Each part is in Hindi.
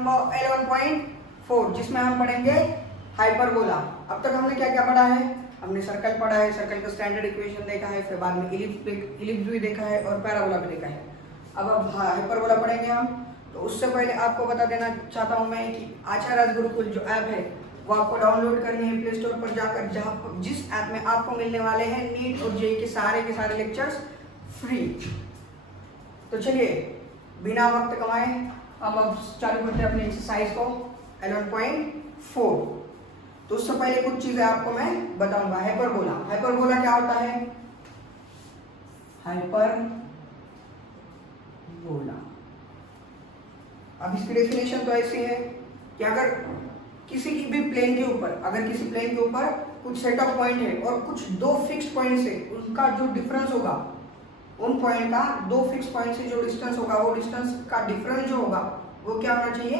नंबर 11.4 जिसमें हम पढ़ेंगे हाइपरबोला। अब तक हमने क्या क्या पढ़ा है? हमने सर्कल पढ़ा है, सर्कल का स्टैंडर्ड इक्वेशन देखा है, फिर बाद में इलिप्स भी देखा है और पैराबोला भी देखा है। अब हाइपरबोला पढ़ेंगे हम। तो उससे पहले आपको बता देना चाहता हूँ मैं कि आचार्य गुरुकुल जो ऐप है वो आपको डाउनलोड करनी है प्ले स्टोर पर जाकर, जहाँ जिस ऐप में आपको मिलने वाले हैं नीट और जेईई के सारे लेक्चर्स फ्री। तो चलिए बिना वक्त कमाए हम अब चालू करते हैं अपने एक्सरसाइज को 11.4। तो उससे पहले कुछ चीजें आपको मैं बताऊंगा। हाइपरबोला, हाइपरबोला क्या होता है? हाइपरबोला, अब इसकी डेफिनेशन तो ऐसी है कि अगर किसी की भी प्लेन के ऊपर, अगर किसी प्लेन के ऊपर कुछ सेट ऑफ पॉइंट है और कुछ दो फिक्स पॉइंट से उनका जो डिफरेंस होगा, उन पॉइंट का दो फिक्स पॉइंट से जो डिस्टेंस होगा, वो डिस्टेंस का डिफरेंस जो होगा वो क्या होना चाहिए?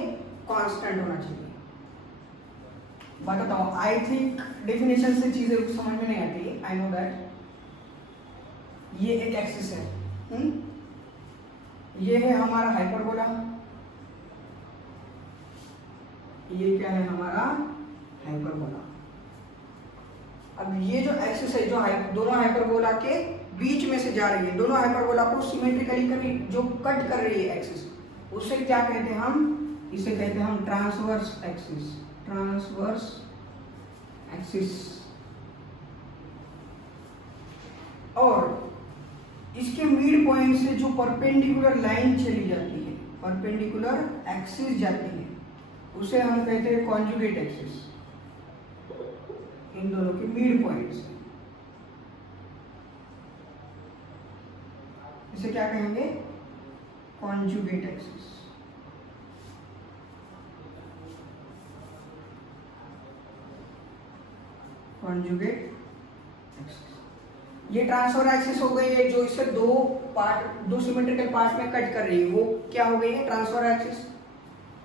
कांस्टेंट होना चाहिए। बताता हूँ, आई थिंक डेफिनेशन से चीजें समझ में नहीं आती, आई नो दैट। ये एक एक्सिस है, ये है हमारा हाइपरबोला, ये क्या है? हमारा हाइपरबोला। अब ये जो एक्सिस है, जो दोनों हाइपरबोला के बीच में से जा रही है, दोनों हाइपरबोला को सिमेट्रिकली जो कट कर रही है एक्सिस, उसे क्या कहते हैं हम? इसे कहते हैं हम ट्रांसवर्स एक्सिस, ट्रांसवर्स एक्सिस। और इसके मिड पॉइंट से जो परपेंडिकुलर लाइन चली जाती है, परपेंडिकुलर एक्सिस जाती है, उसे हम कहते हैं कॉन्जुगेट एक्सिस। इन दोनों के मिड पॉइंट से इसे क्या कहेंगे? Conjugate axis. कॉन्जुगेट एक्सिस ये ट्रांसफर एक्सिस हो गई है, जो इसे दो सिमेट्रिकल पार्ट में कट कर रही है, वो क्या हो गई है? Transfer axis.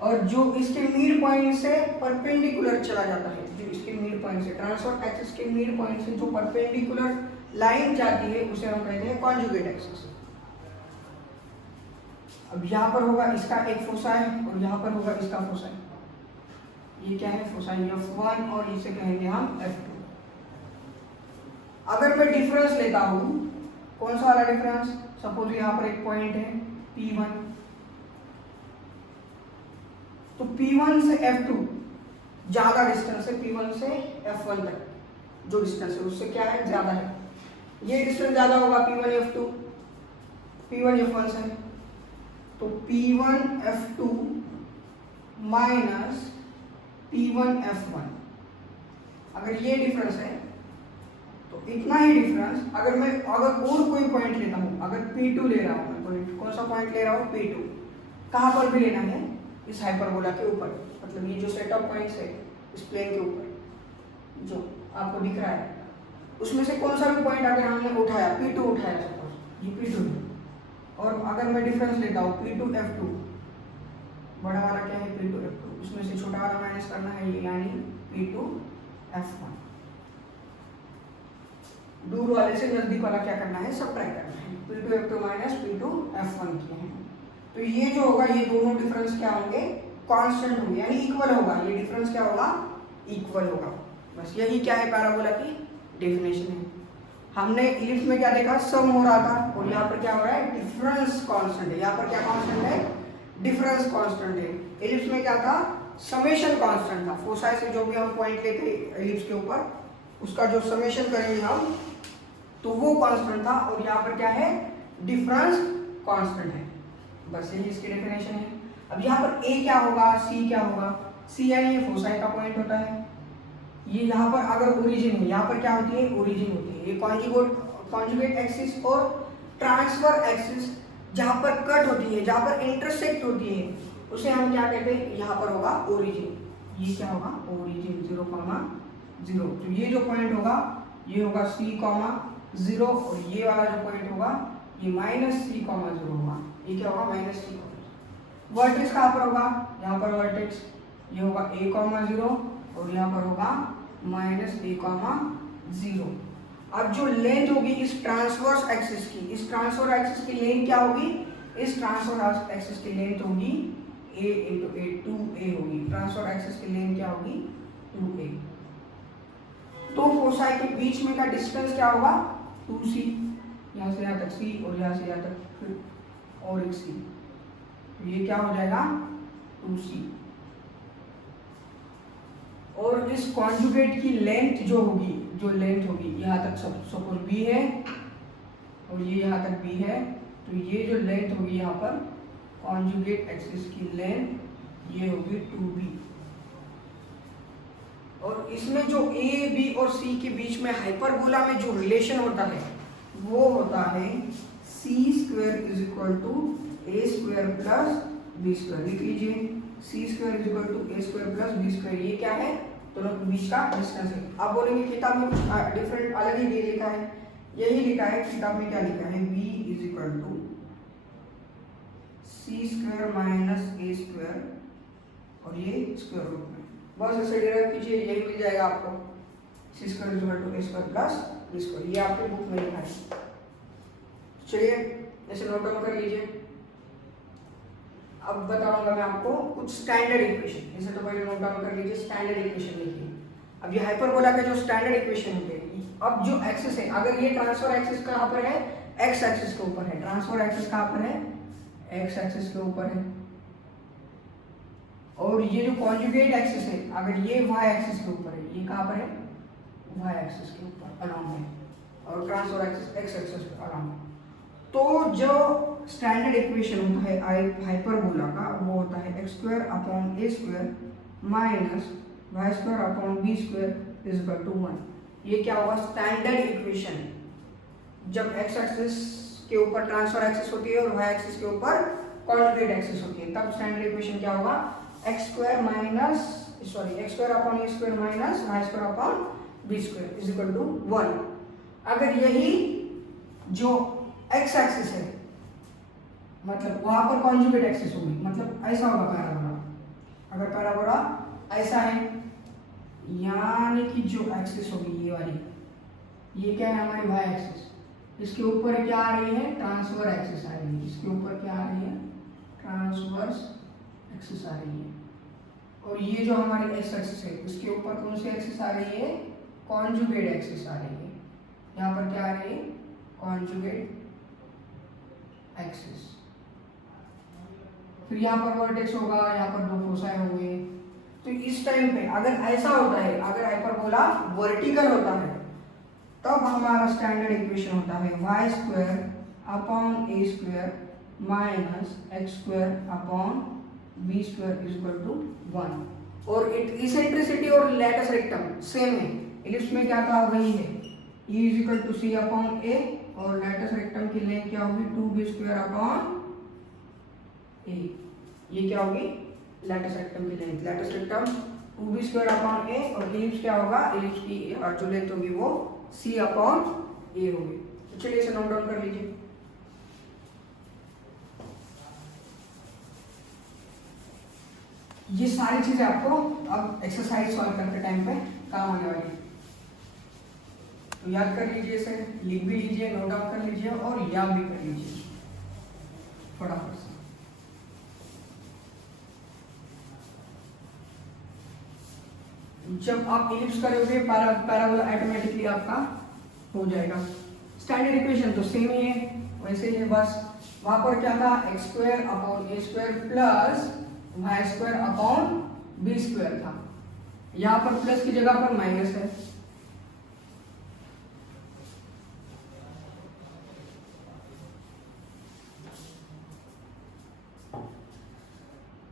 और जो इसके मिड पॉइंट से परपेंडिकुलर चला जाता है, जो इसके मिड पॉइंट से, ट्रांसफर एक्सिस के मिड पॉइंट से जो परपेंडिकुलर लाइन जाती है, उसे हम कहते हैं कॉन्जुगेट एक्सिस। अब यहाँ पर होगा इसका एक फोसाई और यहाँ पर होगा इसका फोसाई। ये क्या है? फोसाई F1 और इसे कहेंगे हम F2। अगर मैं डिफरेंस लेता हूं, कौन सा वाला डिफरेंस? सपोज यहाँ पर एक पॉइंट है P1, तो P1 से F2 ज्यादा डिस्टेंस है, P1 से F1 तक जो डिस्टेंस है उससे क्या है? ज्यादा है। ये डिस्टेंस ज्यादा होगा P1 F2, P1 F1 से, तो P1 F2 minus P1 F1। अगर ये डिफरेंस है तो इतना ही डिफरेंस, अगर और कोई पॉइंट लेता हूं, अगर P2 ले रहा हूं मैं पॉइंट, कौन सा पॉइंट ले रहा हूं? P2। कहां पर भी लेना है? इस हाइपरबोला के ऊपर, मतलब ये जो सेट ऑफ पॉइंट्स है इस प्लेन के ऊपर जो आपको दिख रहा है, उसमें से कौन सा भी पॉइंट अगर हमने उठाया, P2 उठाया, सपोज ये P2 है, और अगर मैं डिफरेंस लेता हूँ P2 F2, बड़ा वाला क्या है? P2 F2, उसमें से छोटा वाला माइनस करना है, ये यानी P2 F1। दूर वाले से नजदीक वाला क्या करना है? सब्ट्रैक्ट करना है। P2 F2 minus P2 F1 किए हैं, तो ये जो होगा, ये दोनों डिफरेंस क्या होंगे? कांस्टेंट होंगे, यानी इक्वल होगा। ये डिफरेंस क्या होगा? इक्वल होगा। बस यही क्या है? पैराबोला की डेफिनेशन है। हमने इलिप्स में क्या देखा? सम हो रहा था, और यहाँ पर क्या हो रहा है? डिफरेंस कांस्टेंट है। यहाँ पर क्या कांस्टेंट है? डिफरेंस कांस्टेंट है। इलिप्स में क्या था? समेशन कांस्टेंट था। फोसाई से जो भी हम पॉइंट लेते इलिप्स के ऊपर, उसका जो समेशन करेंगे हम, तो वो कांस्टेंट था, और यहाँ पर क्या है? डिफरेंस कांस्टेंट है। बस यही इसकी डेफिनेशन है। अब यहाँ पर A क्या होगा? C क्या होगा? C यानी ये फोसाई का पॉइंट होता है। ये यहाँ पर अगर ओरिजिन है, यहाँ पर क्या होती है? ओरिजिन होती है। ये कॉन्जुगेट एक्सिस और ट्रांसफर एक्सिस जहाँ पर कट होती है, जहाँ पर इंटरसेक्ट होती है, उसे हम क्या कहते हैं? यहाँ पर होगा ओरिजिन। ये क्या होगा? ओरिजिन 0,0। तो ये जो पॉइंट होगा ये होगा C,0, और ये वाला जो पॉइंट होगा ये -C,0 होगा। ये क्या होगा? -C,0। वर्टेक्स कहाँ पर होगा? यहाँ पर वर्टेक्स ये होगा A,0 और यहाँ पर होगा -A,0। अब जो लेंथ होगी इस ट्रांसवर्स एक्सिस की, इस ट्रांसवर्स एक्सिस की लेंथ क्या होगी? इस ट्रांसवर्स एक्सिस की लेंथ होगी a इंटू ए 2a होगी। ट्रांसफर एक्सिस की लेंथ क्या होगी 2a। तो फोसाई के बीच में का डिस्टेंस क्या होगा 2c, यहाँ से यहाँ तक c और यहाँ से यहाँ तक फिर और एक c, तो ये क्या हो जाएगा 2c। और इस कॉन्जुगेट की लेंथ जो होगी, जो लेंथ होगी यहाँ तक सपोज b है और ये यहाँ तक b है, तो ये जो लेंथ होगी यहाँ पर कॉन्जुगेट एक्सिस की लेंथ ये होगी 2b। और इसमें जो a b और c के बीच में हाइपरबोला में जो रिलेशन होता है वो होता है c square is equal to a square plus b square. लिख लीजिए c square is equal to a square plus b square. ये क्या है दोनों के बीच का डिस्टेंस है। आप बोलेंगे किताब में कुछ डिफरेंट अलग ही लिखा है, यही लिखा है किताब में। क्या लिखा है b is equal to c square minus a square और ये स्क्वायर रूट में बस ऐसे डिराइव कीजिए, यही मिल जाएगा आपको c square is equal to a square plus b square. ये आपके बुक में लिखा है। चलिए ऐसे नोट डाउन कर लीजिए। अब बताऊंगा मैं आपको कुछ स्टैंडर्ड इक्वेशन। इसे तो पहले नोट डाउन कर लीजिए। स्टैंडर्ड इक्वेशन लिखिए। अब ये हाइपरबोला का जो स्टैंडर्ड इक्वेशन होते हैं, अब जो एक्सिस है, अगर ये ट्रांसफर एक्सिस कहाँ पर है एक्स एक्सिस के ऊपर है, ट्रांसफर एक्सिस कहाँ पर है एक्स एक्सिस के ऊपर है, और ये जो कॉन्जुगेट एक्सिस है अगर ये वाई एक्सिस के ऊपर है, ये कहाँ पर है वाई एक्सिस के ऊपर अलोंग है, और ट्रांसफर एक्सिस एक्स एक्सिस पे अलोंग है। तो जो स्टैंडर्ड इक्वेशन होता है हाइपरबोला का वो होता है x square upon A square minus Y square upon B square is equal to 1। ये क्या होगा स्टैंडर्ड इक्वेशन। जब एक्स एक्सिस के ऊपर ट्रांसफर एक्सिस होती है और वाई एक्सिस के ऊपर कॉन्जुगेट एक्सिस होती है, तब स्टैंडर्ड इक्वेशन क्या होगा x square upon A square minus Y square upon B square is equal to 1। अगर यही जो एक्स एक्सिस है मतलब वहां पर कॉन्जुगेट एक्सिस होगी, मतलब ऐसा होगा पैराबोला। अगर पैराबोला ऐसा है यानी कि जो एक्सिस होगी ये वाली, ये क्या है हमारी वाई एक्सिस, इसके ऊपर क्या आ रही है ट्रांसफर एक्सिस आ रही है, इसके ऊपर क्या आ रही है ट्रांसवर्स एक्सिस आ रही है, और ये जो हमारी एक्स एक्सिस है इसके ऊपर कौन सी एक्सिस आ रही है कॉन्जुगेट एक्सिस आ रही है। यहाँ पर क्या आ रही है कॉन्जुगेट एक्सिस। फिर यहाँ पर वर्टेक्स होगा, यहाँ पर दो फोसाई होंगे। तो इस टाइम पे अगर ऐसा होता है, अगर हाइपरबोला वर्टिकल होता है, तब हमारा स्टैंडर्ड इक्वेशन होता है Y square upon A square minus x square upon B square is equal to 1। और इसेंट्रिसिटी और लैटिस रेक्टम सेम है, इलिप्स में क्या था वही है, E is equal to C upon A, और लैटिस रेक्टम की लेंथ क्या होगी 2b स्क्वायर अपॉन ए। ये क्या होगी लैटिस रेक्टम की length, latus rectum 2b square upon A, और इलिप्स क्या होगा इलिप्स की जो लेंथ होगी वो c अपॉन ए होगी। तो चलिए इसे नोट डाउन कर लीजिए। ये सारी चीजें आपको अब एक्सरसाइज सॉल्व करते टाइम पे काम आने वाली है, तो याद कर लीजिए, इसे लिख भी लीजिए, नोट डाउन कर लीजिए और याद भी कर लीजिए फटाफट से। जब आप इलिप्स करोगे पैराबोला ऑटोमेटिकली आपका हो जाएगा। स्टैंडर्ड इक्वेशन तो सेम ही है, वैसे ही है, बस वहां पर क्या था एक्स स्क्वायर अपॉन ए square plus Y square upon B square था, यहाँ पर प्लस की जगह पर माइनस है।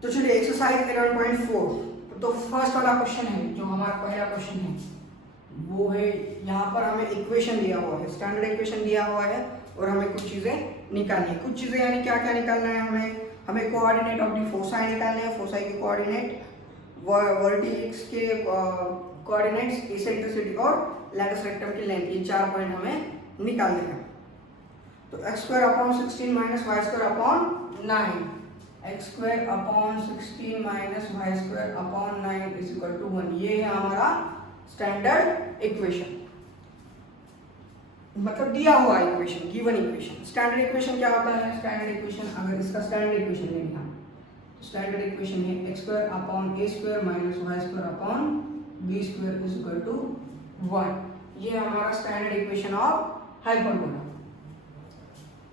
तो चलिए एक्सरसाइज 11.4। तो फर्स्ट वाला क्वेश्चन है जो हमारा पहला क्वेश्चन है वो है, यहाँ पर हमें इक्वेशन दिया हुआ है, स्टैंडर्ड इक्वेशन दिया हुआ है और हमें कुछ चीजें निकालनी है। कुछ चीजें यानी क्या क्या निकालना है हमें कोऑर्डिनेट ऑफ दी फोसाई निकालने हैं, फोसाई के कोऑर्डिनेट, वर्टेक्स के कोऑर्डिनेट्स, इसेंट्रिसिटी और लैटिस रेक्टम की लेंथ, ये 4 पॉइंट हमें निकालने हैं। तो x square upon 16 minus Y square upon 9, x square upon 16 minus Y square upon 9 is equal to 1। ये है हमारा स्टैंडर्ड इक्वेशन, मतलब दिया हुआ equation, given equation. Standard equation क्या होता है, स्टैंडर्ड इक्वेशन अगर इसका स्टैंडर्ड इक्वेशन लेंगे हम, स्टैंडर्ड इक्वेशन है x square upon A square minus Y square upon B square is equal to 1। ये हमारा स्टैंडर्ड इक्वेशन ऑफ हाइपरबोला।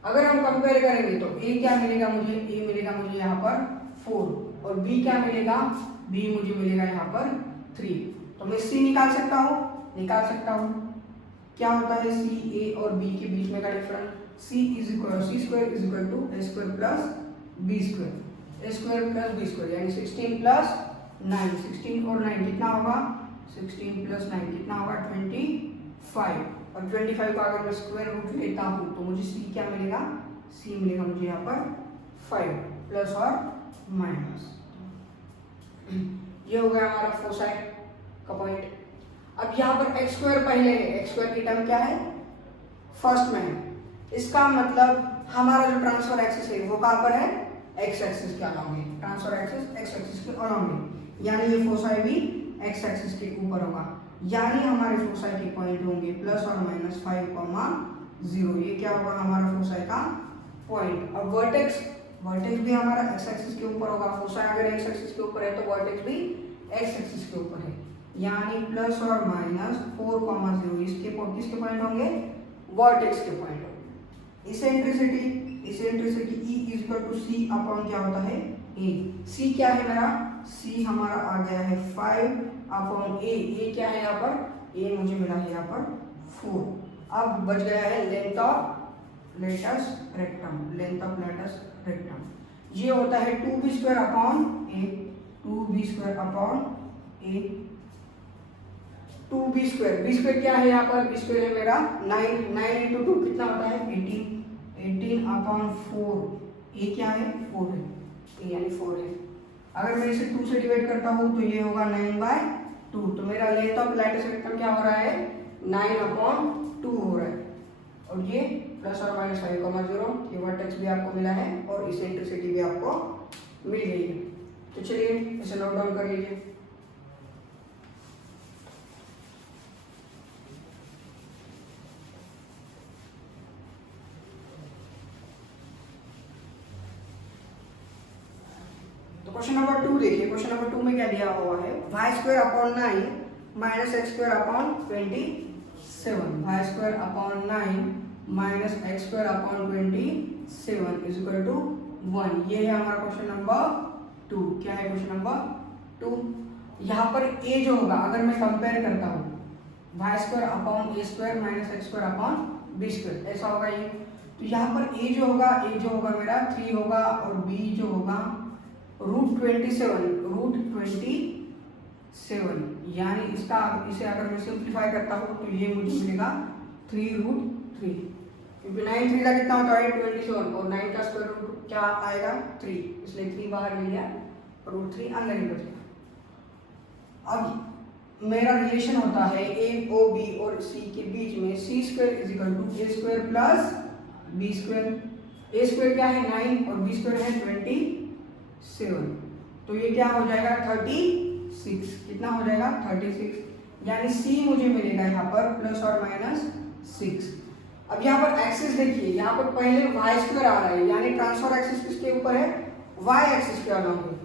अगर हम कंपेयर करेंगे तो ए क्या मिलेगा मुझे, ए मिलेगा मुझे यहाँ पर 4 और बी क्या मिलेगा, बी मुझे मिलेगा यहाँ पर 3। तो मैं सी निकाल सकता हूँ। क्या होता है सी, ए और बी के बीच में का difference, c square is equal to A square plus B square, A square plus B square यानी 16 प्लस 9, 16 और 9 कितना होगा, 16 प्लस 9 कितना होगा 25। और 25 का अगर मैं स्क्वायर रूट लेता हूँ तो मुझे सी क्या मिलेगा, सी मिलेगा मुझे यहाँ पर 5 प्लस और माइनस। ये हो गया हमारा फोसाई का पॉइंट। अब यहाँ पर एक्स स्क्वायर पहले है, एक्स स्क्वायर की टर्म क्या है, फर्स्ट में है। इसका मतलब हमारा जो ट्रांसफर एक्सिस है वो कहाँ पर है, एक्स एक्सिस के अलाउंग है। ट्रांसफर एक्सिस एक्स एक्सिस के अलाउंग है, यानी ये फोसाई भी एक्स एक्सिस के ऊपर होगा, यानी हमारे फोसाई के पॉइंट होंगे प्लस और माइनस 5,0। ये क्या होगा हमारा फोसाई का पॉइंट। अब वर्टेक्स भी हमारा एक्स एक्सिस के ऊपर होगा। फोसाई अगर एक्स एक्सिस के ऊपर है तो वर्टेक्स भी एक्स एक्सिस के ऊपर है, यानी प्लस और माइनस 4,0 इसके किसके पॉइंट होंगे, वर्टेक्स के पॉइंट होंगे। Eccentricity E is equal to C upon क्या होता है ए। सी क्या है मेरा, सी हमारा आ गया है 5 अपॉन ए क्या है यहाँ पर, ए मुझे मिला है यहाँ पर 4। अब बच गया है लेंथ ऑफ लेटस रेक्टम। ये होता है 2b स्क्वायर अपॉन ए, 2b स्क्वायर अपॉन ए, 2b स्क्वायर, b स्क्वायर क्या है यहाँ पर, b स्क्वायर है मेरा 9 इंटू 2 कितना होता है 18 अपॉन 4, ए क्या है 4 है, ए यानी 4 है। अगर मैं इसे 2 से डिवाइड करता हूँ तो ये होगा 9/2। तो मेरा लेंथ ऑफ लैटिस रेक्टम क्या हो रहा है, 9/2 हो रहा है। और ये प्लस और माइनस 5,0, ये वर्टेक्स भी आपको मिला है और इसेंट्रिसिटी भी आपको मिल गई है। तो चलिए इसे नोट डाउन कर लीजिए। तो क्वेश्चन नंबर 2 देखिए, क्वेश्चन नंबर 2 में क्या दिया हुआ है, Y square upon 9 minus x square upon 27, y square upon 9 minus x square upon 27 is equal to 1। ये है हमारा क्वेश्चन नंबर 2। क्या है क्वेश्चन नंबर 2, यहाँ पर ए जो होगा अगर मैं कंपेयर करता हूँ वाई स्क्वायर अपॉन ए square minus x square upon B square, ऐसा होगा ये। तो यहाँ पर ए जो होगा मेरा 3 होगा और बी जो होगा रूट 27, यानी इसे अगर मैं सिंप्लीफाई करता हूँ तो ये मुझे मिलेगा 3√3, क्योंकि 9 3 का कितना होता है 27 और 9 का स्क्वायर रूट क्या आएगा 3, इसलिए 3 बाहर ले लिया, √3 अंदर ही बचेगा। अब मेरा रिलेशन होता है ए ओ बी और सी के बीच में, C square is equal to A square plus B square. A square क्या है 9 और बी स्क्वायर है 27, तो ये क्या हो जाएगा 36, कितना हो जाएगा 36, यानी सी मुझे मिलेगा यहाँ पर प्लस और माइनस 6। अब यहाँ पर एक्सिस देखिए, यहाँ पर पहले वाई स्क्वायर आ रहा है, यानी ट्रांसफर एक्सिस किसके ऊपर है, वाई एक्सिस के अलाउंग है,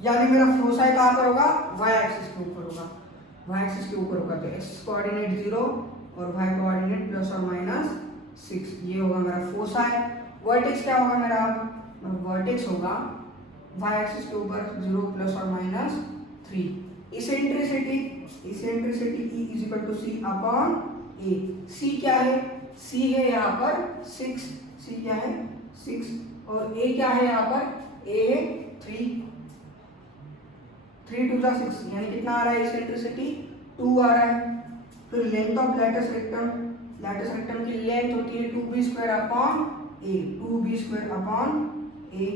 यानी मेरा फोसाई कहाँ पर होगा, वाई एक्सिस के ऊपर होगा, वाई एक्सिस के ऊपर होगा। तो एक्स कोऑर्डिनेट 0 और वाई कोऑर्डिनेट प्लस और माइनस 6, ये होगा मेरा फोसाई। वर्टेक्स क्या होगा मेरा, वर्टेक्स होगा y एक्सिस के ऊपर 0 प्लस और minus 3। Eccentricity E is equal to C upon A. C क्या है, सी है यहाँ पर 6, सी क्या है 6 और ए क्या है यहाँ पर, ए है 3 2 6, यानी कितना आ रहा है इसेंट्रिसिटी 2 आ रहा है। फिर लेंथ ऑफ लैटिस रेक्टम की लेंथ होती है 2b स्क्वायर अपॉन ए, 2b स्क्वायर अपॉन ए,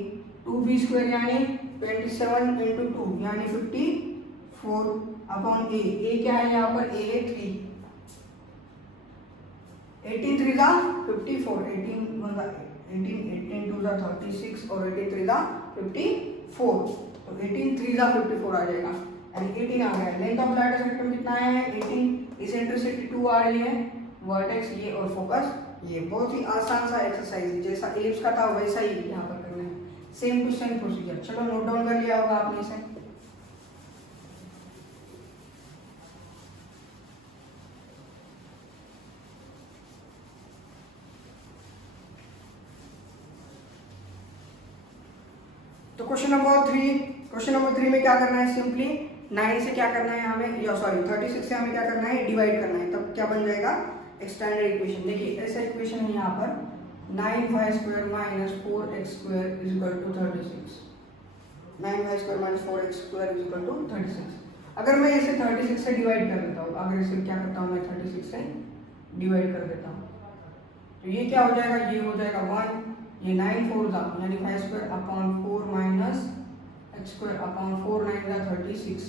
2b स्क्वायर यानी 27 इंटू 2 यानी 54 अपॉन ए क्या है यहाँ पर, ए है 3, 18 3 जा 54, 18 2 जा 36 और 18 3 जा 54, तो 18 3 जा 54 आ जाएगा, यानी 18 आ गया। लेंथ ऑफ लैटिस रेक्टम कितना है 18, इसेंट्रिसिटी 2 आ रही है, वर्टेक्स ये और फोकस ये। बहुत ही आसान सा एक्सरसाइज, जैसा इलिप्स का था वैसा ही यहाँ पर करना है। Same to same procedure. चलो नोट डाउन कर लिया होगा आपने इसे। तो क्वेश्चन नंबर 3 में क्या करना है, सिंपली 9 से क्या करना है हमें, या सॉरी 36 से हमें क्या करना है, डिवाइड करना है। तब क्या बन जाएगा, एक स्टैंडर्ड इक्वेशन। देखिए ऐसा इक्वेशन है यहाँ पर 9y² minus 4x² is equal to 36। 9y² minus 4x² is equal to 36। अगर मैं इसे 36 से डिवाइड कर देता हूँ, अगर इसे क्या करता हूँ मैं 36 से डिवाइड कर देता हूँ, तो ये क्या हो जाएगा, ये हो जाएगा 1, ये 9 4 था यानी 5² अपॉन 4 माइनस x² अपॉन 4 9 का 36।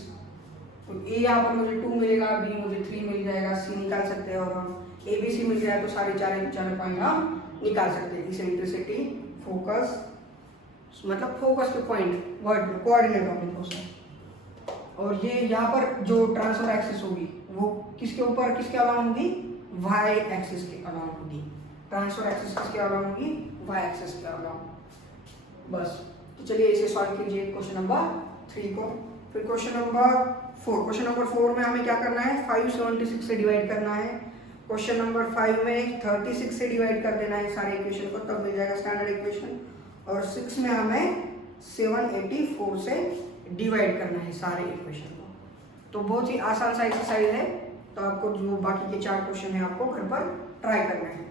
तो a यहाँ पर मुझे 2 मिलेगा, b मुझे 3 मिल जाएगा, c निकाल सकते हैं, और हम a b c मिल जाए तो सारे चार पॉइंट हम निकाल सकते हैं। इसेंट्रिसिटी, फोकस, मतलब फोकस के point, word coordinate of focus. और ये यहाँ पर जो ट्रांसफर एक्सिस होगी वो किसके ऊपर, किसके अलाउंड होगी, y एक्सिस के अलाउंड होगी। ट्रांसफर एक्सिस किसके अलाउंड होगी, y एक्सिस के अलाउंड। बस, तो चलिए इसे सॉल्व कीजिए क्वेश्चन नंबर 3 को। फिर क्वेश्चन नंबर 4 में हमें क्या करना है, 576 से डिवाइड करना है। क्वेश्चन नंबर 5 में 36 से डिवाइड कर देना है सारे इक्वेशन को, तब मिल जाएगा स्टैंडर्ड इक्वेशन। और 6 में हमें 784 से डिवाइड करना है सारे इक्वेशन को। तो बहुत ही आसान सा एक्सरसाइज है, तो आपको जो बाकी के 4 क्वेश्चन है आपको घर पर ट्राई करना है।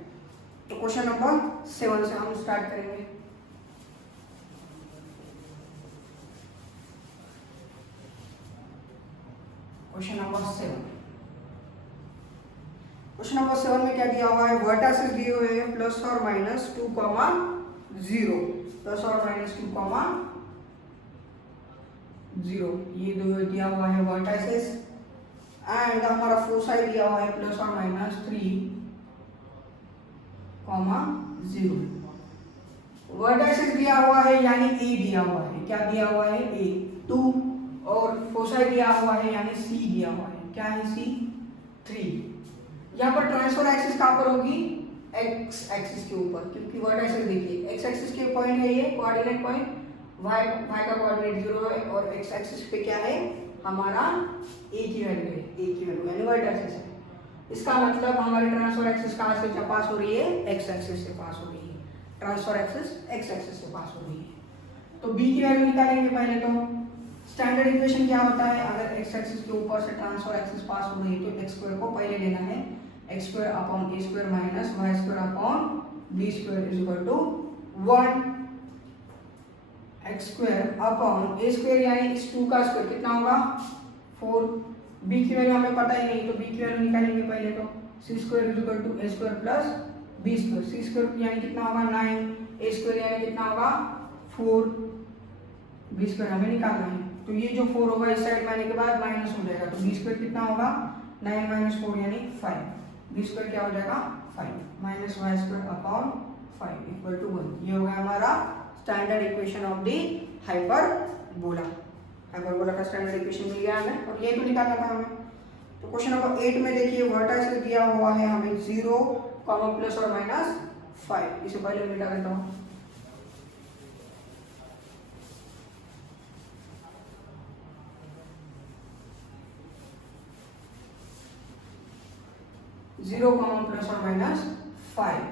तो क्वेश्चन नंबर 7 से हम स्टार्ट करेंगे। क्वेश्चन नंबर 7 में क्या दिया हुआ है, वर्टासेस दिए हुए हैं प्लस और माइनस 2, 0, प्लस और माइनस 2, 0, ये दो दिया हुआ है वर्टासेस। एंड हमारा फोसाई दिया हुआ है प्लस और माइनस 3, 0। वर्टासेस दिया हुआ है यानी a दिया हुआ है, क्या दिया हुआ है, a 2, और फोसाई दिया हुआ है यानी c दिया हुआ है, क्या है c 3। यहाँ पर ट्रांसफर एक्सिस कहाँ पर होगी, x एक्सिस के ऊपर, क्योंकि वर्टासेस देखिए x एक्सिस के पॉइंट है ये कोऑर्डिनेट पॉइंट, y का कोऑर्डिनेट 0 है, और x एक्सिस पे क्या है हमारा a की वैल्यू है, a की वैल्यू यानी वर्टासेस है। इसका मतलब हमारी ट्रांसफर एक्सिस कहाँ से पास हो रही है, x एक्सिस से पास हो रही है। ट्रांसफर एक्सिस x एक्सिस से पास हो रही है। तो b की वैल्यू निकालेंगे पहले। तो स्टैंडर्ड इक्वेशन क्या होता है, अगर x एक्सिस के ऊपर से ट्रांसफर एक्सिस पास हो रही है तो x² को पहले लेना है, x² upon a² minus y² upon b² is equal to 1, x² upon a² यानी इस 2 का स्क्वायर कितना होगा 4। b की वैल्यू हमें पता ही नहीं, तो b की वैल्यू निकालेंगे पहले। तो c² is equal to a² plus b², c² यानी कितना होगा 9, a² यानी कितना होगा 4, b² हमें निकालना है। तो ये जो 4 होगा इस साइड में आने के बाद माइनस हो जाएगा, तो b² कितना होगा 9 माइनस 4 यानी 5, b² क्या हो जाएगा 5, minus y² upon 5 equal to 1। ये होगा हमारा standard equation of the hyperbola. Hyperbola का स्टैंडर्ड इक्वेशन मिल गया हमें, और ये तो निकालना था हमें। तो क्वेश्चन नंबर 8 में देखिए वर्टासेस दिया हुआ है हमें 0, प्लस और माइनस 5। इसे पहले मिटा देता हूँ। जीरो प्लस और माइनस 5,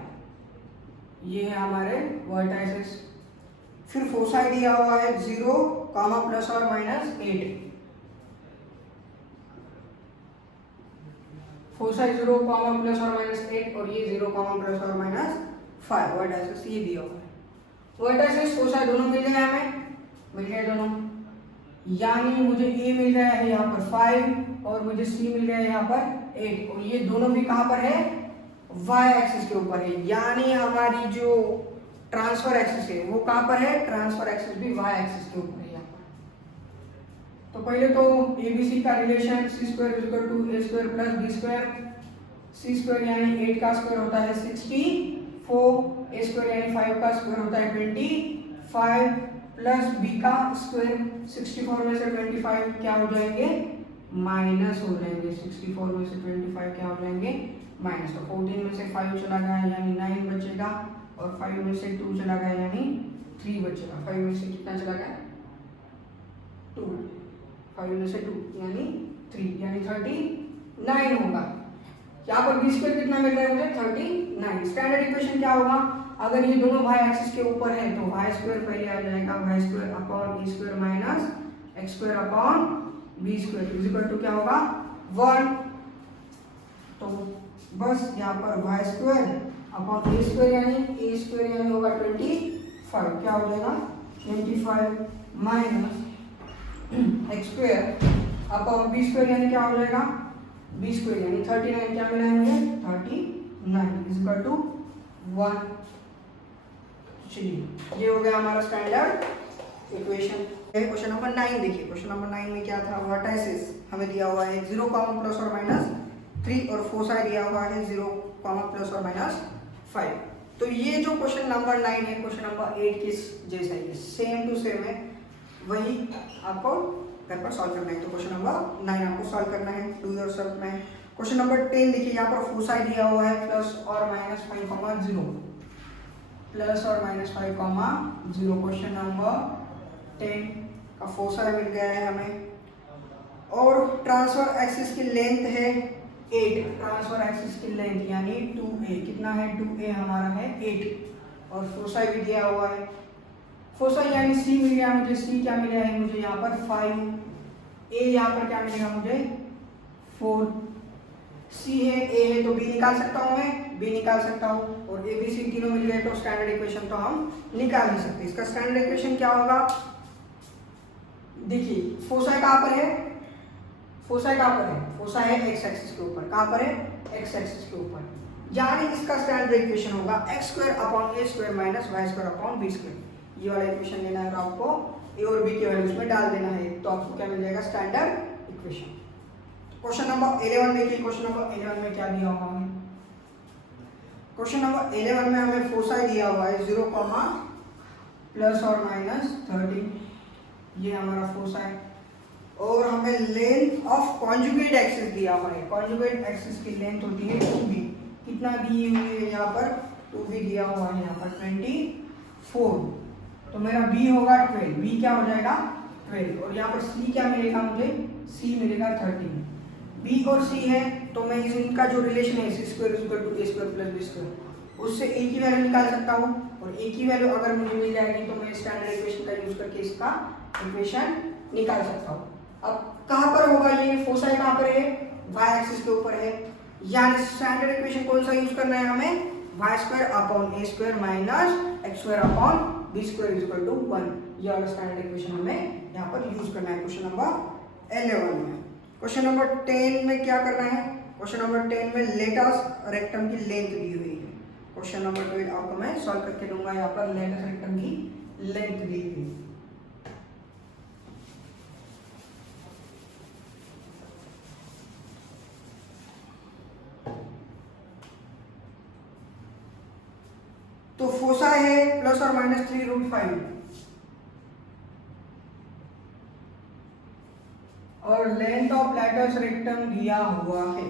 ये है हमारे वर्टाइसेस। फिर फोसाई दिया हुआ है 0, प्लस और माइनस 8। फोसाई 0, प्लस और माइनस 8, और ये 0, प्लस और माइनस 5 वर्टाइसेस ये दिया हुआ है। वर्टाइसेस फोसाई दोनों मिल गए हमें, मिल गए दोनों, यानी मुझे a मिल गया है यहाँ पर 5 और मुझे c मिल गया है यहाँ पर 8, और ये दोनों भी कहाँ पर है y एक्सिस के ऊपर है, यानी हमारी जो ट्रांसफर एक्सिस है वो कहाँ पर है, ट्रांसफर एक्सिस भी y एक्सिस के ऊपर है यहाँ पर। तो पहले तो ABC का relation c² is equal to a² plus b², c² यानी 8 का स्क्वायर होता है 64, a² यानी 5 का स्क्वायर होता है 25, प्लस b का स्क्वायर 64 में से 25 क्या हो जाएंगे माइनस हो जाएंगे, 64 में से 25 क्या हो जाएंगे माइनस। तो 14 में से 5 चला गया यानी 9 बचेगा, और 5 में से 2 चला गया यानी 3 बचेगा, 5 में से कितना चला गया 2, 5 में से 2 यानी 3 यानी 39 होगा। यहाँ पर बी स्क्वायर कितना मिल रहा है मुझे 39। स्टैंडर्ड इक्वेशन क्या होगा, अगर ये दोनों वाई एक्सिस के ऊपर है तो वाई स्क्वायर पहले आ जाएगा, y square upon A square minus x square upon B square is equal to क्या होगा 1। तो बस यहाँ पर वाई स्क्वायर अपॉन ए स्क्वायर यानी होगा 25, क्या हो जाएगा 25 minus x square upon B square यानी क्या हो जाएगा बी स्क्वायर यानी 39, क्या मिला है मुझे 39 इज इक्वल टू 1। चलिए ये हो गया हमारा स्टैंडर्ड इक्वेशन। क्वेश्चन नंबर 9 देखिए, क्वेश्चन नंबर 9 में क्या था, वर्टाइसिस हमें दिया हुआ है 0, प्लस और माइनस 3 और फोसाई दिया हुआ है 0, प्लस और माइनस 5। तो ये जो क्वेश्चन नंबर 9 है क्वेश्चन नंबर 8 किस जैसा है, सेम टू सेम है, वही आपको घर पर सॉल्व करना है। तो क्वेश्चन नंबर 9 आपको सॉल्व करना है, डू योरसेल्फ में। क्वेश्चन नंबर 10 देखिए, यहाँ पर फोसाई दिया हुआ है प्लस और माइनस 5, 0, प्लस और माइनस 5, 0। क्वेश्चन नंबर 10 का फोसाई मिल गया है हमें, और ट्रांसफर एक्सिस की लेंथ है 8, ट्रांसफर एक्सिस की लेंथ यानी 2a, कितना है 2a हमारा है 8, और फोसाई भी दिया हुआ है, फोसाई यानी c मिल गया मुझे, c क्या मिला है मुझे यहाँ पर 5, a यहाँ पर क्या मिलेगा मुझे 4, c है a है तो b निकाल सकता हूँ मैं, b निकाल सकता हूँ, और a b c तीनों मिल गए तो स्टैंडर्ड इक्वेशन तो हम निकाल ही सकते हैं। इसका स्टैंडर्ड इक्वेशन क्या होगा, देखिए फोसाई कहाँ पर है, फोसाई कहाँ पर है, फोसाई है एक्स एक्सिस के ऊपर, कहाँ पर है एक्स एक्सिस के ऊपर, यानी इसका स्टैंडर्ड इक्वेशन होगा एक्स स्क्वायर अपॉन ए square minus Y square upon B square. ये वाला इक्वेशन लेना है और आपको ए और बी के वैल्यूज में डाल देना है, तो आपको क्या मिल जाएगा स्टैंडर्ड इक्वेशन। क्वेश्चन नंबर 11 देखिए, क्वेश्चन नंबर 11 में क्या दिया हुआ है, क्वेश्चन नंबर 11 में हमें फोसाई दिया हुआ है 0, प्लस और माइनस 13, ये हमारा फोसाई, और हमें लेंथ ऑफ कॉन्जुगेट एक्सिस दिया हुआ है, कॉन्जुगेट एक्सिस की लेंथ होती है 2b, कितना दी हुई है यहाँ पर 2b दिया हुआ है यहाँ पर 24, तो मेरा b होगा 12, b क्या हो जाएगा 12, और यहाँ पर c क्या मिलेगा मुझे, c मिलेगा 13, b और c है तो मैं इनका जो रिलेशन है c square is equal to a square plus b square, उससे a की वैल्यू निकाल सकता हूँ, और a की वैल्यू अगर मुझे मिल जाएगी तो मैं स्टैंडर्ड इक्वेशन का यूज करके इसका इक्वेशन निकाल सकता हूँ। अब कहाँ पर होगा ये, फोसाई कहाँ पर है, y एक्सिस के ऊपर है, यानी स्टैंडर्ड इक्वेशन कौन सा यूज करना है हमें, y square upon a square minus x square upon b square is equal to 1, ये वाला स्टैंडर्ड इक्वेशन हमें यहाँ पर यूज करना है क्वेश्चन नंबर 11 में। क्वेश्चन नंबर 10 में क्या करना है, क्वेश्चन नंबर 10 में लेटस रेक्टम की लेंथ दी हुई है, क्वेश्चन नंबर 12 आपको मैं सॉल्व करके दूंगा, यहाँ पर लेटस रेक्टम की लेंथ दी हुई है। तो फोसाई है प्लस और माइनस 3√5, और लेंथ ऑफ लेटस रेक्टम दिया हुआ है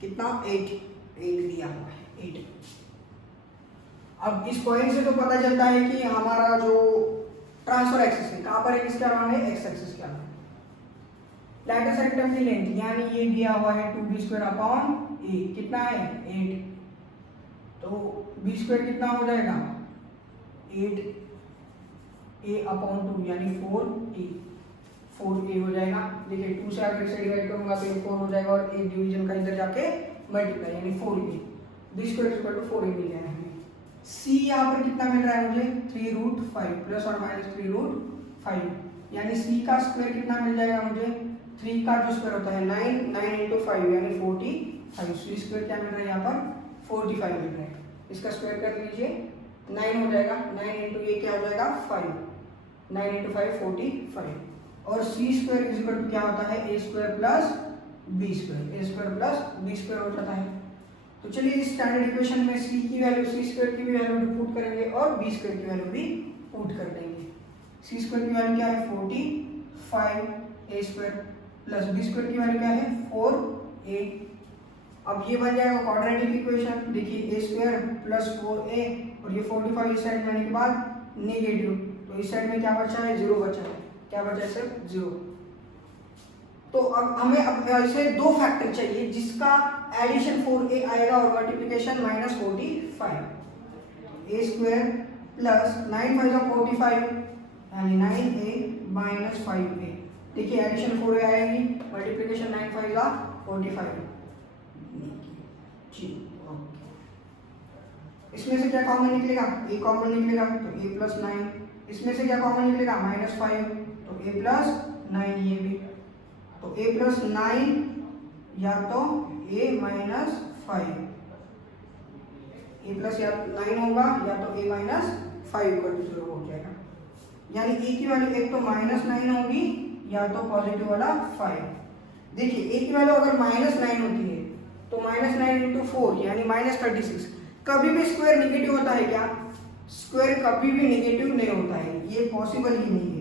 कितना 8 दिया हुआ है 8। अब इस पॉइंट से तो पता चलता है कि हमारा जो ट्रांसफर एक्सिस है कहाँ पर है, किसके अलावा है एक्स एक्सिस के अलावा, लेटस रेक्टम की लेंथ यानी ये दिया हुआ है 2b स्क्वायर अपॉन a, कितना है 8, तो b स्क्वायर कितना हो जाएगा 8a अपॉन 2 यानी 4a हो जाएगा। देखिए 2 से अगर इसे डिवाइड करूंगा तो ये 4 हो जाएगा, और एक डिवीजन का इधर जाके मल्टीप्लाई यानी 4a, b square equal to 4a मिल गया हमें। c यहाँ पर कितना मिल रहा है मुझे 3√5 प्लस और माइनस 3√5, यानी c का स्क्वायर कितना मिल जाएगा मुझे, 3 का जो स्क्वायर होता है 9 into 5 यानी 45, c स्क्वायर क्या मिल रहा है यहाँ पर 45 मिल रहा है, इसका स्क्वायर कर लीजिए 9 हो जाएगा, 9 into ये क्या हो जाएगा 5, 9 into 5 45, और c square is equal to क्या होता है a square plus b square, a square plus b square हो जाता है। तो चलिए इस स्टैंडर्ड इक्वेशन में c की वैल्यू c स्क्वायर की भी वैल्यू पुट करेंगे और b स्क्वायर की वैल्यू भी पुट कर देंगे। c स्क्वायर की वैल्यू क्या है 45, a square plus b square की वैल्यू क्या है 4a। अब ये बन जाएगा क्वाड्रेटिक इक्वेशन, देखिए a स्क्वायर प्लस 4a, और ये 45 इस साइड में आने के बाद नेगेटिव, तो इस साइड में क्या बचा है, 0 बचा है, क्या बचा है सिर्फ 0। तो अब हमें अब ऐसे दो फैक्टर चाहिए जिसका एडिशन 4a आएगा और मल्टीप्लिकेशन -45, a स्क्वायर प्लस 9 5 45 यानी 9a - 5a। देखिए एडिशन 4a आएगी, मल्टीप्लिकेशन 9 5 45 जी। इसमें से क्या कॉमन निकलेगा, a कॉमन निकलेगा तो a प्लस 9, इसमें से क्या कॉमन निकलेगा -5 तो a प्लस 9, ये भी तो a प्लस 9 या तो a माइनस 5, a प्लस या 9 होगा या तो a माइनस 5 का 0 हो जाएगा। यानी a की वैल्यू एक तो -9 होगी या तो पॉजिटिव वाला 5। देखिए a की वैल्यू अगर -9 होती है तो -9 × 4 यानी -36। कभी भी स्क्वायर निगेटिव होता है क्या, स्क्वायर कभी भी निगेटिव नहीं होता है, ये पॉसिबल ही नहीं है।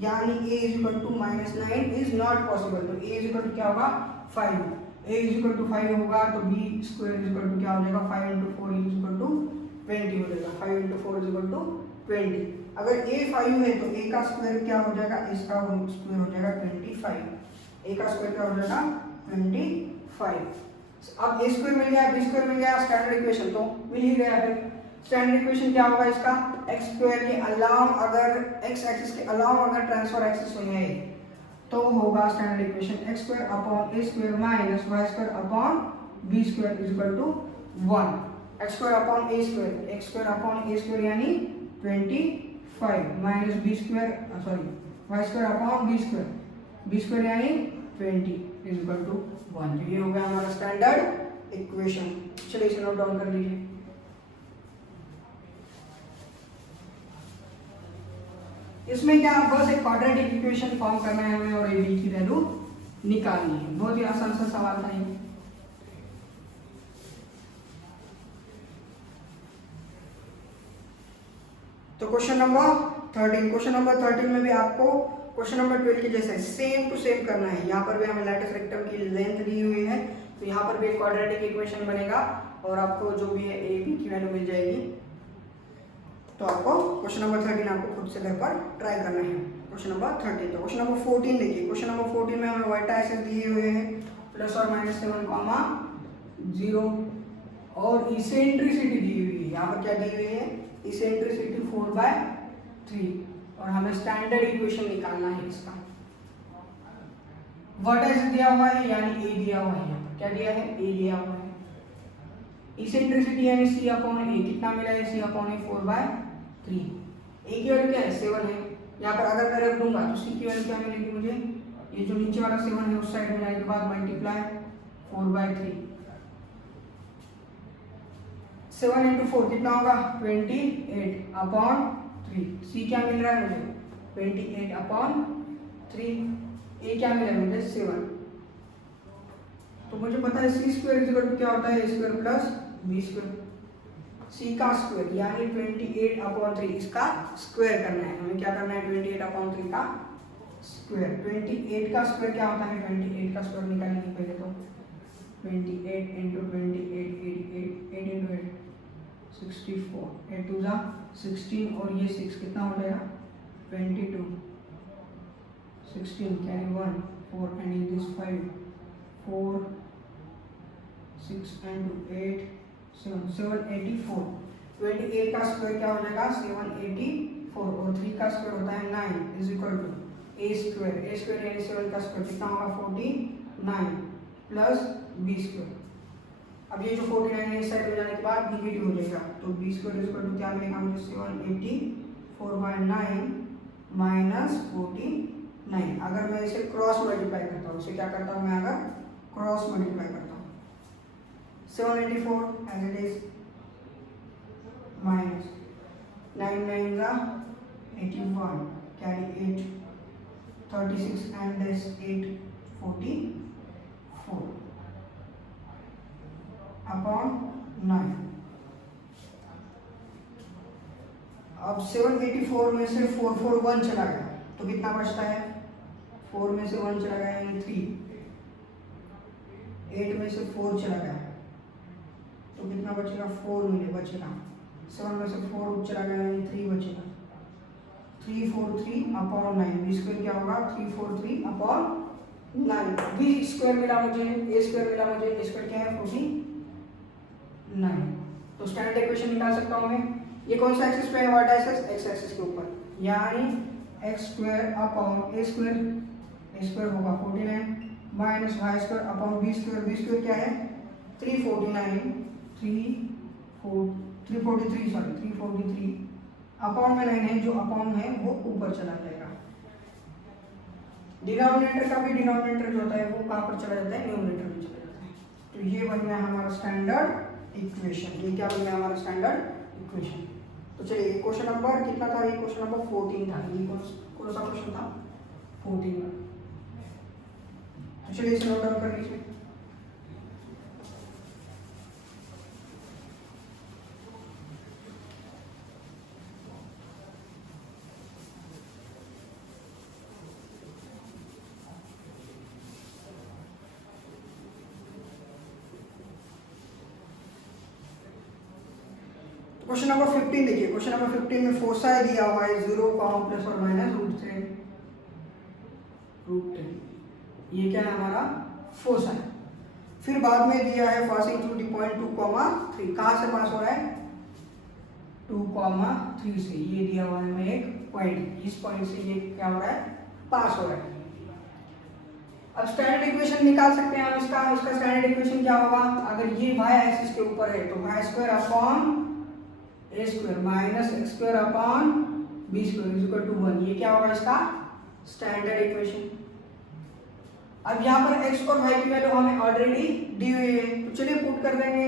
यानी a = -9 इज नॉट पॉसिबल, तो a = क्या होगा 5, a = 5 होगा तो b स्क्वायर क्या हो जाएगा 5 × 4 = 20 हो जाएगा, 5 × 4 = 20। अगर a 5 है तो a का स्क्वायर क्या हो जाएगा, इसका स्क्वायर हो जाएगा 25, a का स्क्वायर क्या हो जाएगा 25। अब a स्क्वायर मिल गया, b स्क्वायर मिल गया, स्टैंडर्ड इक्वेशन तो मिल ही गया है। स्टैंडर्ड इक्वेशन क्या होगा इसका, x स्क्वायर के अलावा अगर x एक्सिस के अलावा अगर ट्रांसफर एक्सिस है तो होगा standard equation x square upon a square minus y square upon b square = 1। x square upon a square, x square upon a square यानी 25 minus b square y square upon b square यानी 20 = 1। तो ये हो गया हमारा स्टैंडर्ड इक्वेशन। चलिए इसे नोट डाउन कर लीजिए। इसमें क्या बस एक क्वाड्रेटिक इक्वेशन फॉर्म करना है हमें और a b की वैल्यू निकालनी है। बहुत ही आसान सा सवाल था ये। तो क्वेश्चन नंबर 13 में भी आपको क्वेश्चन नंबर 12 के जैसे सेम टू सेम करना है। यहाँ पर भी हमें लैटिस रेक्टम की लेंथ दी हुई है, तो यहाँ पर भी एक क्वाड्रेटिक इक्वेशन बनेगा और आपको जो भी है a b की वैल्यू मिल जाएगी। तो आपको क्वेश्चन नंबर 13 आपको खुद से घर पर ट्राई करना है। Question number 13। तो क्वेश्चन नंबर 14 देखिए। क्वेश्चन नंबर 14 में हमें वर्टाइसेस दिए हुए हैं ±7, 0 और इसेंट्रिसिटी दी हुई है। यहाँ पर क्या दी हुई है, इसेंट्रिसिटी 4/3 और हमें स्टैंडर्ड इक्वेशन निकालना है इसका। वर्टाइसेस दिया हुआ है यानी a दिया हुआ है, यहाँ पर क्या दिया है, a दिया हुआ है। इसेंट्रिसिटी यानी c/a, कितना मिला है, c/a 4/3। a की वैल्यू क्या है 7 है। यहाँ पर अगर मैं रख दूंगा तो c की वैल्यू क्या मिलेगी मुझे, ये जो नीचे वाला 7 है उस साइड में जाने के बाद मल्टीप्लाई 4/3, 7 × 4 कितना होगा 28/3। c क्या मिल रहा है मुझे 28/3, a क्या मिला है मुझे 7। तो मुझे पता है c स्क्वायर क्या होता है, a square plus b square. c का स्क्वायर यानी 28/3, इसका स्क्वायर करना है हमें। क्या करना है 28/3 का स्क्वायर। 28 का स्क्वायर क्या होता है, 28 का स्क्वायर निकालेंगे पहले तो 28 × 28 8 × 8 64, 8 2 16 और ये 6 कितना हो जाएगा 22, 16 carry 1 4 and in this 5 4 6 and 8 7 784। 28 का स्क्वायर क्या हो जाएगा 784 और 3 का स्क्वायर होता है 9 = a स्क्वायर यानी 7 का स्क्वायर कितना होगा 49 प्लस b स्क्वायर। अब ये जो 49 है इस साइड में जाने के बाद निगेटिव हो जाएगा, तो b स्क्वायर क्या मिलेगा मुझे 784/9 माइनस 49। अगर मैं इसे क्रॉस मल्टीप्लाई करता हूँ, इसे क्या करता हूँ मैं, अगर क्रॉस मल्टीप्लाई करता हूँ 784 as it is minus 9 9 81 carry 8 36 and this 8 44 upon 9। अब 784 में से 441 चला गया तो कितना बचता है, 4 में से 1 चला गया यानी 3, 8 में से 4 चला गया तो कितना बचेगा 4 बचेगा, 7 में से 4 चला गया यानी 3 बचेगा। 343 अपॉन 9, बी स्क्वायर क्या होगा 343 अपॉन 9, बी स्क्वायर मिला मुझे, ए स्क्वायर मिला मुझे, ए स्क्वायर क्या है 49। तो स्टैंडर्ड इक्वेशन निकाल सकता हूँ मैं। ये कौन सा एक्सिस पे है, व्हाट एक्सिस, एक्स एक्सिस के ऊपर, यानी एक्स स्क्वायर अपॉन ए स्क्वायर होगा 49 minus Y square upon B square क्या है 343 अपॉन में 9 है, जो अपॉन है वो ऊपर चला जाएगा। डिनोमिनेटर का भी डिनोमिनेटर जो होता है वो कहाँ पर चला जाता है, न्यूमरेटर में चला जाता है। तो ये बन गया हमारा स्टैंडर्ड इक्वेशन। ये क्या बन गया हमारा स्टैंडर्ड इक्वेशन। तो चलिए क्वेश्चन नंबर कितना था, ये क्वेश्चन नंबर 14 था। ये कौन सा क्वेश्चन था, 14। तो चलिए इसे नोट डाउन कर लीजिए। क्वेश्चन नंबर 15 देखिए। क्वेश्चन नंबर 15 में फोसा दिया हुआ है 0, प्लस और माइनस √3। ये क्या है हमारा फोसा है। फिर बाद में दिया है पासिंग थ्रू द पॉइंट 2,3। कहाँ से पास हो रहा है, 2,3 से। ये दिया हुआ है हमें एक पॉइंट, इस पॉइंट से ये क्या हो रहा है, पास हो रहा है। अब स्टैंडर्ड इक्वेशन निकाल सकते हैं हम इसका स्टैंडर्ड इक्वेशन क्या होगा, अगर ये y एक्सिस के ऊपर है तो y square upon A square minus x square upon B square is equal to 1। ये क्या होगा इसका स्टैंडर्ड इक्वेशन। अब यहाँ पर x और y की वैल्यू हमें ऑलरेडी दी हुई है, तो चलिए पुट कर देंगे।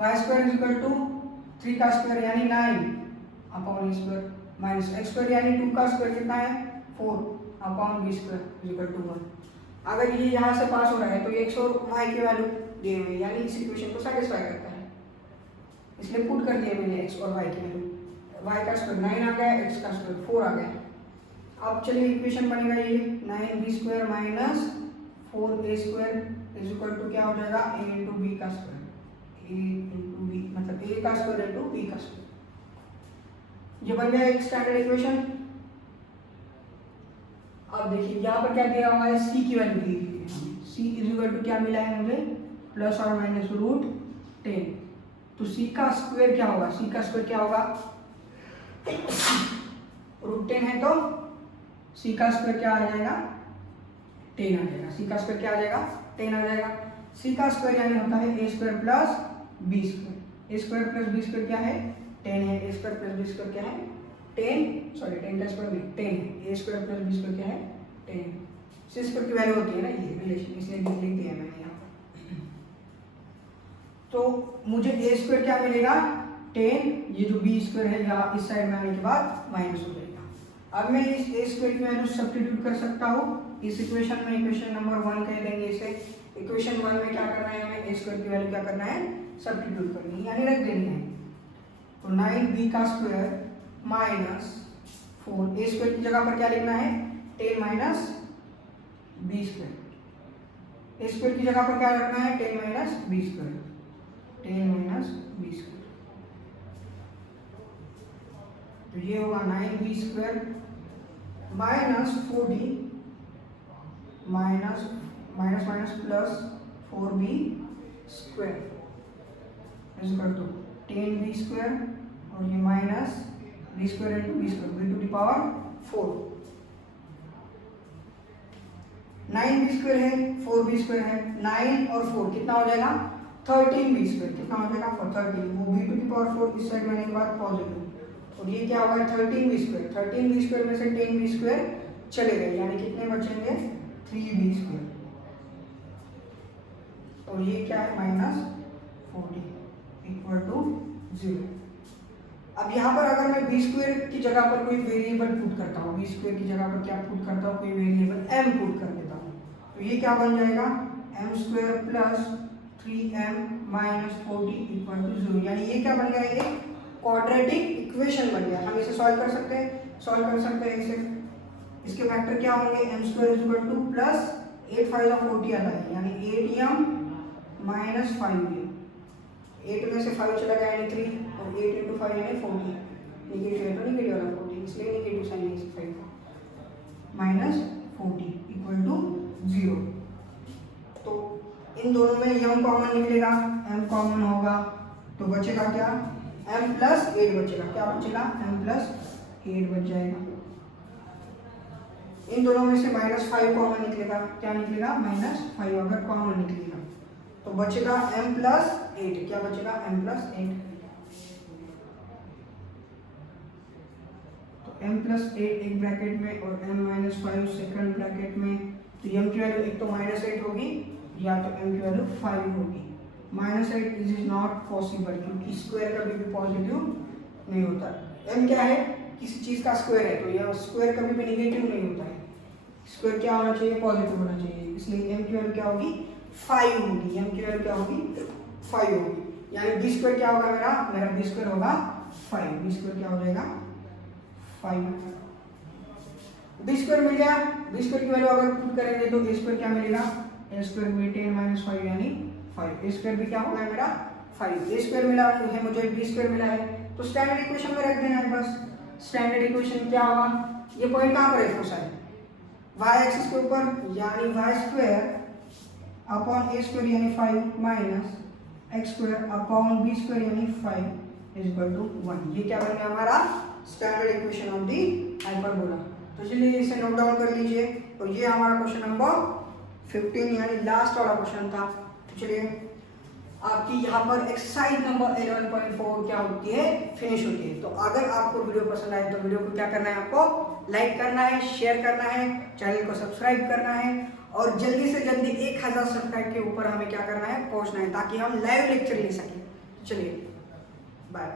y square is equal to 3 का स्क्वायर यानी 9 अपॉन ए स्क्वायर माइनस एक्स स्क्वायर यानी 2 का स्क्वायर कितना है 4 upon B square is equal to 1। अगर ये यहाँ से पास हो रहा है तो ये x और y की वैल्यू दिए हुए यानी इस इक्वेशन को सेटिस्फाई करता है, इसलिए पुट कर दिया मैंने x और y की वैल्यू। y का स्क्वायर 9 आ गया, x का स्क्वायर 4 आ गया। अब चलिए इक्वेशन बनेगा ये 9b square minus 4a square is equal to क्या हो जाएगा a इंटू बी का स्क्वायर, a इंटू बी मतलब a का स्क्वायर इंटू b का स्क्वायर। ये बन गया एक स्टैंडर्ड इक्वेशन। अब देखिए यहाँ पर क्या दिया हुआ है, c की वैल्यू दी हुई है हमें। c इज इक्वल टू क्या मिला है मुझे, प्लस और माइनस √10। तो c का स्क्वायर क्या होगा, c का स्क्वायर क्या होगा √10 है तो c का स्क्वायर क्या आ जाएगा 10 आ जाएगा। c का स्क्वायर क्या आ जाएगा 10 आ जाएगा। c का स्क्वायर यानी होता है a square plus b square. a square plus b square क्या है 10 है। a square plus b square क्या है 10 सॉरी 10 का स्क्वायर नहीं 10 है। a square plus b square क्या है 10। c स्क्वायर की वैल्यू होती है ना ये रिलेशन, इसलिए लिख दिया मैंने यहाँ। तो मुझे a स्क्वायर क्या मिलेगा 10, ये जो b स्क्वायर है या इस साइड में आने के बाद माइनस हो जाएगा। अब मैं इस a स्क्वायर की वैल्यू सब्स्टिट्यूट कर सकता हूँ इस इक्वेशन में। इक्वेशन नंबर 1 कह देंगे इसे। इक्वेशन 1 में क्या करना है हमें, a स्क्वायर की वैल्यू क्या करना है सब्स्टिट्यूट करनी है यानी रख देनी है। तो 9b का स्क्वायर माइनस 4, a स्क्वायर की जगह पर क्या लिखना है 10 minus b square. a square की जगह पर क्या रखना है 10 minus b square, 10 minus b square. तो ये होगा 9b square minus 4d minus minus minus plus 4b square is equal to 10b square और ये minus b square into b square b to the power 4। 9b स्क्वायर है 4b स्क्वायर है, 9 और 4 कितना हो जाएगा 13b स्क्वायर। कितना हो जाएगा 13, वो b टू द पावर 4 इस साइड में आने के बाद पॉजिटिव, और ये क्या होगा 13b स्क्वायर। 13b स्क्वायर में से 10b स्क्वायर चले गए यानी कितने बचेंगे 3b स्क्वायर, और ये क्या है माइनस 40 इक्वल टू 0। अब यहाँ पर अगर मैं b स्क्वायर की जगह पर कोई वेरिएबल पुट करता हूँ, b स्क्वायर की जगह पर क्या पुट करता हूँ कोई वेरिएबल m पुट कर देता हूँ, तो ये क्या बन जाएगा m square plus 3m minus 40 equal to 0। यानी ये क्या बन गया, ये क्वाड्रेटिक इक्वेशन बन गया। हम इसे सॉल्व कर सकते हैं इसे। इसके फैक्टर क्या होंगे m square is equal two plus 8 5 40 आता है यानी 8m माइनस 5m। 8 में से 5 चला गया यानी 3 और 8 इंटू 5 यानी 40 नेगेटिव है तो नेगेटिव वाला 40, इसलिए नेगेटिव साइन है इस साइड का, -40 इक्वल टू 0। तो इन दोनों में m कॉमन निकलेगा, m कॉमन होगा तो बचेगा क्या, m प्लस 8 बचेगा। क्या बचेगा, m प्लस 8 बच जाएगा। इन दोनों में से -5 कॉमन निकलेगा, क्या निकलेगा, -5 अगर कॉमन निकलेगा तो बचेगा m प्लस 8। क्या बचेगा, m प्लस 8। तो m प्लस 8 एक ब्रैकेट में और m -5 सेकंड ब्रैकेट में। तो m की वैल्यू एक तो -8 होगी या तो m की वैल्यू 5 होगी। -8 इज नॉट पॉसिबल क्योंकि स्क्वायर कभी भी पॉजिटिव नहीं होता। m क्या है, किसी चीज का स्क्वायर है तो यह स्क्वायर कभी भी नेगेटिव नहीं होता है, स्क्वायर क्या होना चाहिए, पॉजिटिव होना चाहिए। इसलिए m की वैल्यू क्या होगी, 5 होगी। m की वैल्यू क्या होगी, 5 होगी। यानी b स्क्वायर क्या होगा, मेरा b स्क्वायर होगा 5। b स्क्वायर क्या हो जाएगा, 5। b स्क्वायर मिल गया। b स्क्वायर की वैल्यू अगर पुट करेंगे तो a स्क्वायर क्या मिलेगा, a स्क्वायर में 10 - 5 यानी 5। a स्क्वायर भी क्या होगा मेरा 5। a स्क्वायर मिला है मुझे, b स्क्वायर मिला है तो स्टैंडर्ड इक्वेशन में रख देना है बस। स्टैंडर्ड इक्वेशन क्या होगा, ये पॉइंट कहाँ पर है फोसाइड, y एक्सिस के ऊपर, यानी y square upon a square यानी 5 minus x square upon b square यानी 5 इक्वल टू 1। ये क्या बन गया हमारा standard equation of the hyperbola. तो चलिए इसे नोट डाउन कर लीजिए। और ये हमारा क्वेश्चन नंबर 15 यानी लास्ट वाला क्वेश्चन था। तो चलिए आपकी यहाँ पर एक्सरसाइज नंबर 11.4 क्या होती है, फिनिश होती है। तो अगर आपको वीडियो पसंद आए तो वीडियो को क्या करना है, आपको लाइक करना है, शेयर करना है, चैनल को सब्सक्राइब करना है और जल्दी से जल्दी 1000 सब्सक्राइब के ऊपर हमें क्या करना है, पहुंचना है ताकि हम लाइव लेक्चर ले सकें। चलिए बाय।